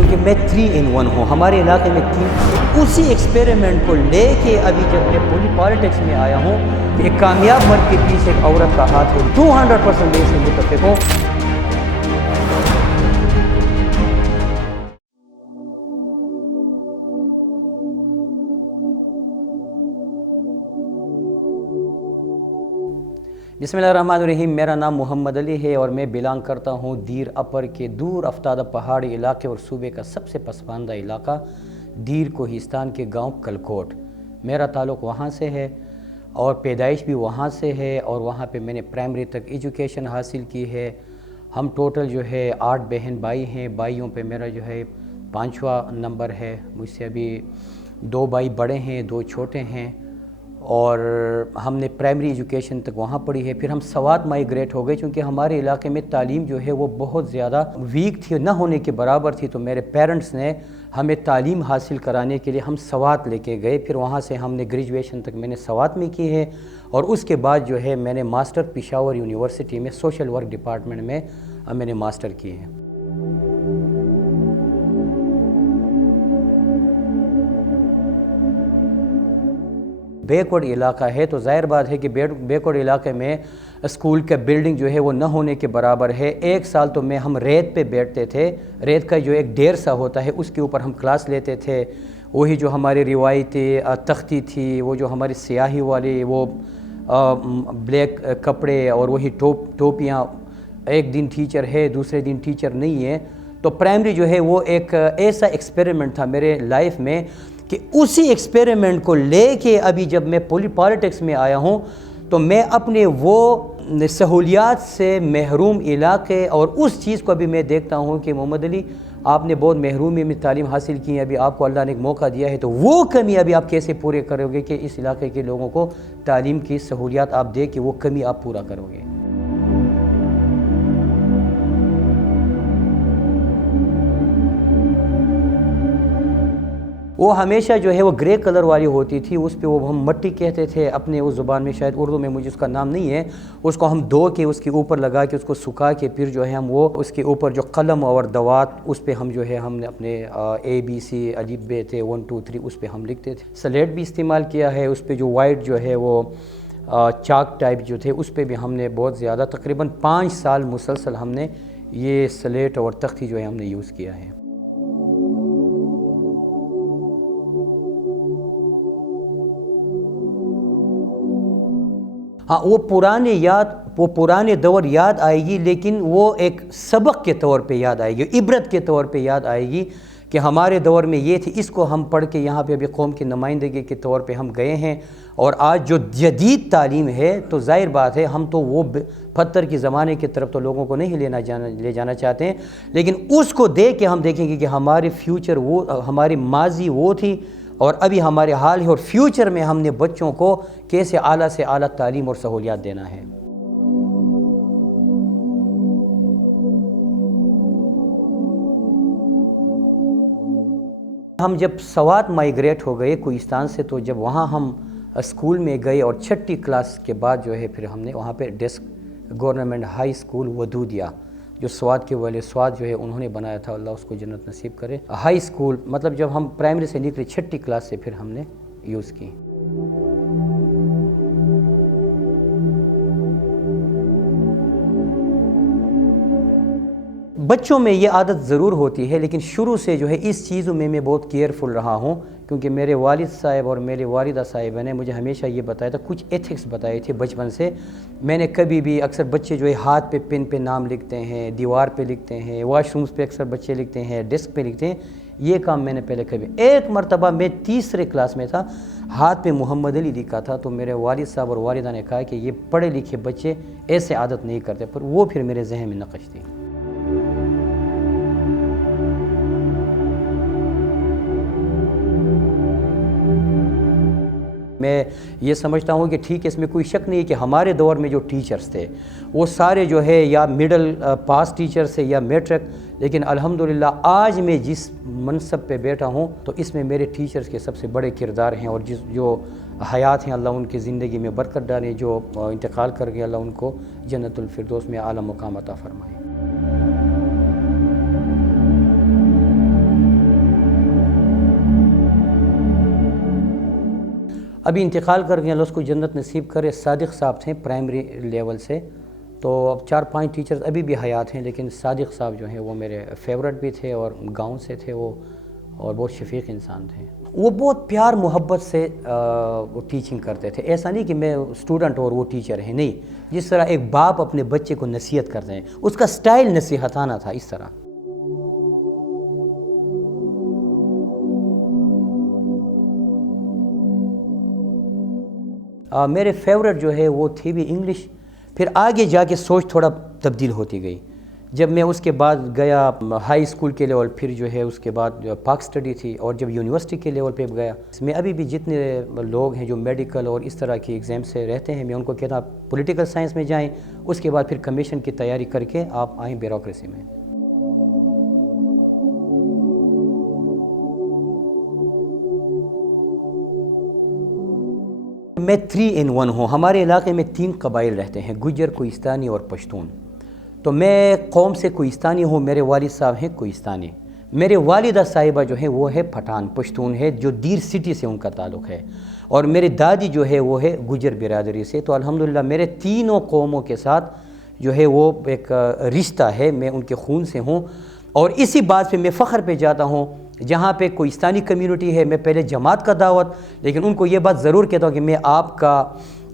چونکہ میں 3 in 1 ہوں، ہمارے علاقے میں 3، اسی ایکسپیریمنٹ کو لے کے ابھی جب میں پالیٹکس میں آیا ہوں، ایک کامیاب مرد کے پیچھے ایک عورت کا ہاتھ ہے، 200% میں اس سے متفق ہوں۔ بسم اللہ الرحمن الرحیم، میرا نام محمد علی ہے اور میں بلانگ کرتا ہوں دیر اپر کے دور افتادہ پہاڑی علاقے اور صوبے کا سب سے پسماندہ علاقہ دیر کوہستان کے گاؤں کلکوٹ۔ میرا تعلق وہاں سے ہے اور پیدائش بھی وہاں سے ہے اور وہاں پہ میں نے پرائمری تک ایجوکیشن حاصل کی ہے۔ ہم ٹوٹل جو ہے 8 بہن بھائی ہیں، بھائیوں پہ میرا جو ہے 5واں نمبر ہے، مجھ سے ابھی 2 بھائی بڑے ہیں، 2 چھوٹے ہیں، اور ہم نے پرائمری ایجوکیشن تک وہاں پڑھی ہے۔ پھر ہم سوات مائیگریٹ ہو گئے چونکہ ہمارے علاقے میں تعلیم جو ہے وہ بہت زیادہ ویک تھی، نہ ہونے کے برابر تھی، تو میرے پیرنٹس نے ہمیں تعلیم حاصل کرانے کے لیے ہم سوات لے کے گئے۔ پھر وہاں سے ہم نے گریجویشن تک میں نے سوات میں کی ہے اور اس کے بعد جو ہے میں نے ماسٹر پشاور یونیورسٹی میں سوشل ورک ڈپارٹمنٹ میں نے ماسٹر کی ہے۔ بیکورڈ علاقہ ہے تو ظاہر بات ہے کہ بیکورڈ علاقے میں اسکول کا بلڈنگ جو ہے وہ نہ ہونے کے برابر ہے۔ 1 سال تو ہم ریت پہ بیٹھتے تھے، ریت کا جو ایک ڈیر سا ہوتا ہے اس کے اوپر ہم کلاس لیتے تھے۔ وہی جو ہماری روایتی تختی تھی، وہ جو ہماری سیاہی والی وہ بلیک کپڑے اور وہی ٹوپیاں، ایک دن ٹیچر ہے دوسرے دن ٹیچر نہیں ہے۔ تو پرائمری جو ہے وہ ایک ایسا ایکسپیریمنٹ تھا میرے لائف میں کہ اسی ایکسپیریمنٹ کو لے کے ابھی جب میں پالیٹکس میں آیا ہوں تو میں اپنے وہ سہولیات سے محروم علاقے اور اس چیز کو ابھی میں دیکھتا ہوں کہ محمد علی آپ نے بہت محرومی میں تعلیم حاصل کی ہے، ابھی آپ کو اللہ نے ایک موقع دیا ہے، تو وہ کمی ابھی آپ کیسے پورے کرو گے کہ اس علاقے کے لوگوں کو تعلیم کی سہولیات آپ دے کے وہ کمی آپ پورا کرو گے۔ وہ ہمیشہ جو ہے وہ گرے کلر والی ہوتی تھی، اس پہ وہ ہم مٹی کہتے تھے اپنے اس زبان میں، شاید اردو میں مجھے اس کا نام نہیں ہے۔ اس کو ہم دھو کے اس کے اوپر لگا کے اس کو سکھا کے پھر جو ہے ہم وہ اس کے اوپر جو قلم اور دوات اس پہ ہم جو ہے ہم نے اپنے ABC الف ب تھے 1 2 3 اس پہ ہم لکھتے تھے۔ سلیٹ بھی استعمال کیا ہے، اس پہ جو وائٹ جو ہے وہ چاک ٹائپ جو تھے اس پہ بھی ہم نے بہت زیادہ تقریباً 5 سال مسلسل ہم نے یہ سلیٹ اور تختی جو ہے ہم نے یوز کیا ہے۔ ہاں، وہ پرانے دور یاد آئے گی، لیکن وہ ایک سبق کے طور پہ یاد آئے گی، عبرت کے طور پہ یاد آئے گی کہ ہمارے دور میں یہ تھی، اس کو ہم پڑھ کے یہاں پہ ابھی قوم کی نمائندگی کے طور پہ ہم گئے ہیں۔ اور آج جو جدید تعلیم ہے تو ظاہر بات ہے ہم تو وہ پتھر کے زمانے کی طرف تو لوگوں کو نہیں لے جانا چاہتے ہیں، لیکن اس کو دیکھ کے ہم دیکھیں گے کہ ہمارے فیوچر وہ، ہماری ماضی وہ تھی اور ابھی ہمارے حال ہے، اور فیوچر میں ہم نے بچوں کو کیسے اعلیٰ سے اعلیٰ تعلیم اور سہولیات دینا ہے۔ ہم جب سوات مائیگریٹ ہو گئے کوہستان سے، تو جب وہاں ہم اسکول میں گئے اور 6ٹھی کلاس کے بعد جو ہے پھر ہم نے وہاں پہ ڈیسک گورنمنٹ ہائی اسکول ودودیہ جو سوات کے والے سوات جو ہے انہوں نے بنایا تھا، اللہ اس کو جنت نصیب کرے، ہائی اسکول، مطلب جب ہم پرائمری سے نکلے 6ٹھی کلاس سے پھر ہم نے یوز کی۔ بچوں میں یہ عادت ضرور ہوتی ہے، لیکن شروع سے جو ہے اس چیزوں میں بہت کیئرفل رہا ہوں، کیونکہ میرے والد صاحب اور میرے والدہ صاحبہ نے مجھے ہمیشہ یہ بتایا تھا، کچھ ایتھکس بتائے تھے بچپن سے۔ میں نے کبھی بھی، اکثر بچے جو ہے ہاتھ پہ پن پہ نام لکھتے ہیں، دیوار پہ لکھتے ہیں، واش رومز پہ اکثر بچے لکھتے ہیں، ڈیسک پہ لکھتے ہیں، یہ کام میں نے پہلے کبھی، ایک مرتبہ میں 3ری کلاس میں تھا، ہاتھ پہ محمد علی لکھا تھا، تو میرے والد صاحب اور والدہ نے کہا کہ یہ پڑھے لکھے بچے ایسے عادت نہیں کرتے، پر وہ پھر میرے ذہن میں نقش تھی۔ میں یہ سمجھتا ہوں کہ ٹھیک ہے، اس میں کوئی شک نہیں کہ ہمارے دور میں جو ٹیچرز تھے وہ سارے جو ہے یا مڈل پاس ٹیچرز تھے یا میٹرک، لیکن الحمدللہ آج میں جس منصب پہ بیٹھا ہوں تو اس میں میرے ٹیچرز کے سب سے بڑے کردار ہیں، اور جو حیات ہیں اللہ ان کی زندگی میں برکت ڈالے، جو انتقال کر گئے اللہ ان کو جنت الفردوس میں اعلیٰ مقام عطا فرمائے۔ ابھی انتقال کر گئے، اللہ اس کو جنت نصیب کرے، صادق صاحب تھے پرائمری لیول سے، تو اب 4-5 ٹیچرز ابھی بھی حیات ہیں، لیکن صادق صاحب جو ہیں وہ میرے فیورٹ بھی تھے اور گاؤں سے تھے وہ، اور بہت شفیق انسان تھے۔ وہ بہت پیار محبت سے وہ ٹیچنگ کرتے تھے، ایسا نہیں کہ میں اسٹوڈنٹ اور وہ ٹیچر ہیں، نہیں، جس طرح ایک باپ اپنے بچے کو نصیحت کرتے ہیں، اس کا سٹائل نصیحتانہ تھا اس طرح۔ میرے فیورٹ جو ہے وہ تھی بھی انگلش، پھر آگے جا کے سوچ تھوڑا تبدیل ہوتی گئی، جب میں اس کے بعد گیا ہائی اسکول کے لیول، پھر جو ہے اس کے بعد پاک اسٹڈی تھی، اور جب یونیورسٹی کے لیول پہ گیا، اس میں ابھی بھی جتنے لوگ ہیں جو میڈیکل اور اس طرح کی ایگزام سے رہتے ہیں، میں ان کو کہتا ہوں پولیٹیکل سائنس میں جائیں، اس کے بعد پھر کمیشن کی تیاری کر کے آپ آئیں بیوروکریسی میں۔ میں 3 in 1 ہوں، ہمارے علاقے میں 3 قبائل رہتے ہیں، گجر، کوہستانی اور پشتون، تو میں قوم سے کوہستانی ہوں، میرے والد صاحب ہیں کوہستانی، میرے والدہ صاحبہ جو ہیں وہ ہے پٹھان پشتون ہے، جو دیر سٹی سے ان کا تعلق ہے، اور میری دادی جو ہے وہ ہے گجر برادری سے، تو الحمدللہ میرے تینوں قوموں کے ساتھ جو ہے وہ ایک رشتہ ہے، میں ان کے خون سے ہوں، اور اسی بات پہ میں فخر پہ جاتا ہوں، جہاں پہ کوہستانی کمیونٹی ہے، میں پہلے جماعت کا دعوت، لیکن ان کو یہ بات ضرور کہتا ہوں کہ میں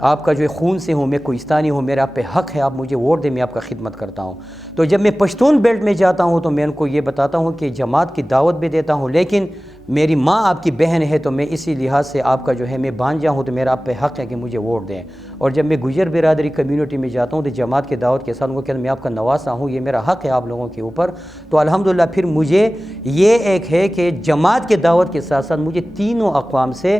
آپ کا جو خون سے ہوں، میں کوہستانی ہوں، میرا آپ پہ حق ہے، آپ مجھے ووٹ دیں، میں آپ کا خدمت کرتا ہوں۔ تو جب میں پشتون بیلٹ میں جاتا ہوں تو میں ان کو یہ بتاتا ہوں کہ جماعت کی دعوت بھی دیتا ہوں، لیکن میری ماں آپ کی بہن ہے، تو میں اسی لحاظ سے آپ کا جو ہے میں بانجا ہوں، تو میرا آپ پہ حق ہے کہ مجھے ووٹ دیں۔ اور جب میں گجر برادری کمیونٹی میں جاتا ہوں تو جماعت کی دعوت کے ساتھ ان کو کہتا ہوں میں آپ کا نواسہ ہوں، یہ میرا حق ہے آپ لوگوں کے اوپر، تو الحمدللہ پھر مجھے یہ ایک ہے کہ جماعت کے دعوت کے ساتھ ساتھ مجھے تینوں اقوام سے،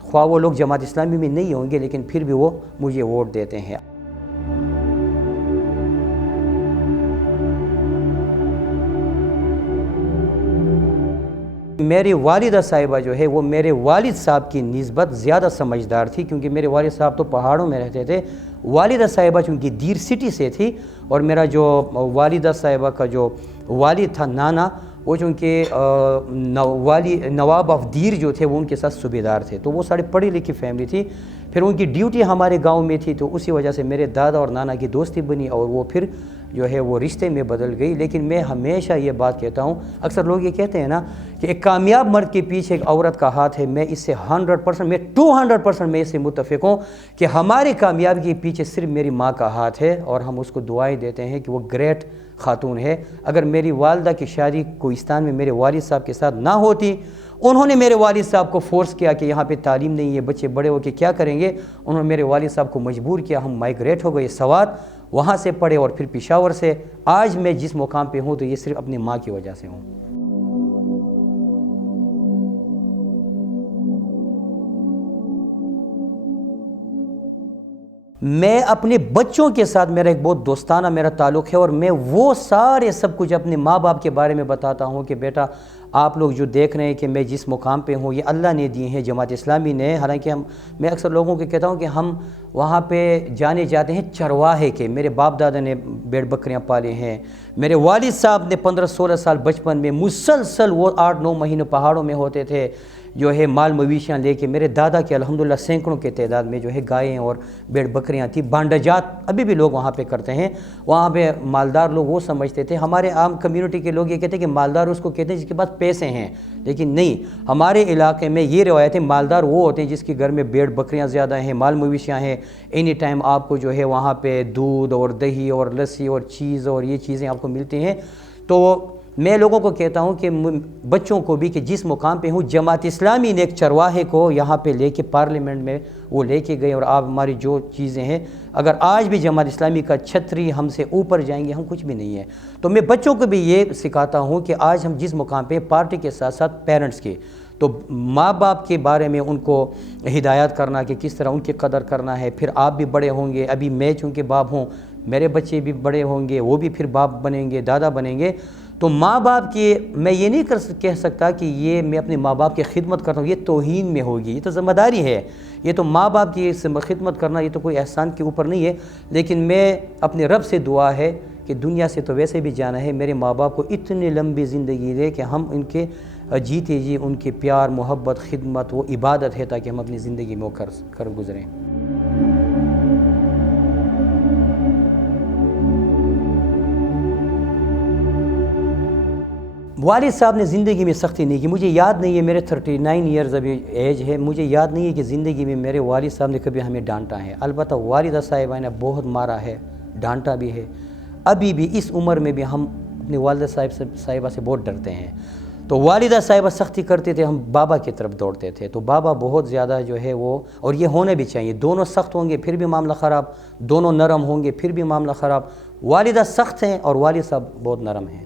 خواہ وہ لوگ جماعت اسلامی میں نہیں ہوں گے لیکن پھر بھی وہ مجھے ووٹ دیتے ہیں۔ میری والدہ صاحبہ جو ہے وہ میرے والد صاحب کی نسبت زیادہ سمجھدار تھی، کیونکہ میرے والد صاحب تو پہاڑوں میں رہتے تھے، والدہ صاحبہ چونکہ دیر سٹی سے تھی، اور میرا جو والدہ صاحبہ کا جو والد تھا نانا، وہ چونکہ نواب آف دیر جو تھے وہ ان کے ساتھ صوبیدار تھے، تو وہ سارے پڑھی لکھی فیملی تھی، پھر ان کی ڈیوٹی ہمارے گاؤں میں تھی، تو اسی وجہ سے میرے دادا اور نانا کی دوستی بنی اور وہ پھر جو ہے وہ رشتے میں بدل گئی۔ لیکن میں ہمیشہ یہ بات کہتا ہوں، اکثر لوگ یہ کہتے ہیں نا کہ ایک کامیاب مرد کے پیچھے ایک عورت کا ہاتھ ہے، میں اس سے 100%، میں 200% میں اس سے متفق ہوں کہ ہماری کامیابی کے پیچھے صرف میری ماں کا ہاتھ ہے، اور ہم اس کو دعائیں دیتے ہیں کہ وہ گریٹ خاتون ہے۔ اگر میری والدہ کی شادی کوہستان میں میرے والد صاحب کے ساتھ نہ ہوتی، انہوں نے میرے والد صاحب کو فورس کیا کہ یہاں پہ تعلیم نہیں ہے، بچے بڑے ہو کے کیا کریں گے، انہوں نے میرے والد صاحب کو مجبور کیا، ہم مائیگریٹ ہو گئے سوات، وہاں سے پڑھے اور پھر پشاور سے، آج میں جس مقام پہ ہوں تو یہ صرف اپنی ماں کی وجہ سے ہوں۔ میں اپنے بچوں کے ساتھ میرا ایک بہت دوستانہ میرا تعلق ہے، اور میں وہ سارے سب کچھ اپنے ماں باپ کے بارے میں بتاتا ہوں کہ بیٹا آپ لوگ جو دیکھ رہے ہیں کہ میں جس مقام پہ ہوں یہ اللہ نے دیے ہیں، جماعت اسلامی نے، حالانکہ میں اکثر لوگوں کو کہتا ہوں کہ ہم وہاں پہ جانے جاتے ہیں چرواہے کے، میرے باپ دادا نے بیڑ بکریاں پالے ہیں، میرے والد صاحب نے 15-16 سال بچپن میں مسلسل وہ 8-9 مہینے پہاڑوں میں ہوتے تھے، جو ہے مال مویشیاں لے کے، میرے دادا کے الحمدللہ سینکڑوں کے تعداد میں جو ہے گائیں اور بیڑ بکریاں تھیں، بانڈجات ابھی بھی لوگ وہاں پہ کرتے ہیں، وہاں پہ مالدار لوگ وہ سمجھتے تھے، ہمارے عام کمیونٹی کے لوگ یہ کہتے ہیں کہ مالدار اس کو کہتے ہیں جس کے پاس پیسے ہیں، لیکن نہیں، ہمارے علاقے میں یہ روایت ہے مالدار وہ ہوتے ہیں جس کے گھر میں بیڑ بکریاں زیادہ ہیں، مال مویشیاں ہیں، اینی ٹائم آپ کو جو ہے وہاں پہ دودھ اور دہی اور لسی اور چیز اور یہ چیزیں آپ کو ملتی ہیں۔ تو میں لوگوں کو کہتا ہوں کہ بچوں کو بھی کہ جس مقام پہ ہوں، جماعت اسلامی نے ایک چرواہے کو یہاں پہ لے کے پارلیمنٹ میں وہ لے کے گئے، اور آپ ہماری جو چیزیں ہیں، اگر آج بھی جماعت اسلامی کا چھتری ہم سے اوپر جائیں گے ہم کچھ بھی نہیں ہے۔ تو میں بچوں کو بھی یہ سکھاتا ہوں کہ آج ہم جس مقام پہ پارٹی کے ساتھ ساتھ پیرنٹس کے، تو ماں باپ کے بارے میں ان کو ہدایت کرنا کہ کس طرح ان کی قدر کرنا ہے، پھر آپ بھی بڑے ہوں گے، ابھی میں چونکہ باپ ہوں، میرے بچے بھی بڑے ہوں گے، وہ بھی پھر باپ بنیں گے، دادا بنیں گے، تو ماں باپ کی میں یہ نہیں کہہ سکتا کہ یہ میں اپنے ماں باپ کی خدمت کرتا ہوں، یہ توہین میں ہوگی، یہ تو ذمہ داری ہے، یہ تو ماں باپ کی خدمت کرنا یہ تو کوئی احسان کے اوپر نہیں ہے، لیکن میں اپنے رب سے دعا ہے کہ دنیا سے تو ویسے بھی جانا ہے، میرے ماں باپ کو اتنی لمبی زندگی دے کہ ہم ان کے جیتے جی ان کی پیار محبت خدمت وہ عبادت ہے تاکہ ہم اپنی زندگی میں وہ کر گزریں۔ والد صاحب نے زندگی میں سختی نہیں کی، مجھے یاد نہیں ہے، میرے 39 ایئرز ابھی ایج ہے، مجھے یاد نہیں ہے کہ زندگی میں میرے والد صاحب نے کبھی ہمیں ڈانٹا ہے۔ البتہ والدہ صاحبہ نے بہت مارا ہے، ڈانٹا بھی ہے۔ ابھی بھی اس عمر میں بھی ہم اپنی والدہ صاحبہ سے بہت ڈرتے ہیں۔ تو والدہ صاحبہ سختی کرتے تھے، ہم بابا کی طرف دوڑتے تھے، تو بابا بہت زیادہ جو ہے وہ، اور یہ ہونے بھی چاہیے، دونوں سخت ہوں گے پھر بھی معاملہ خراب، دونوں نرم ہوں گے پھر بھی معاملہ خراب۔ والدہ سخت ہیں اور والد صاحب بہت نرم ہیں۔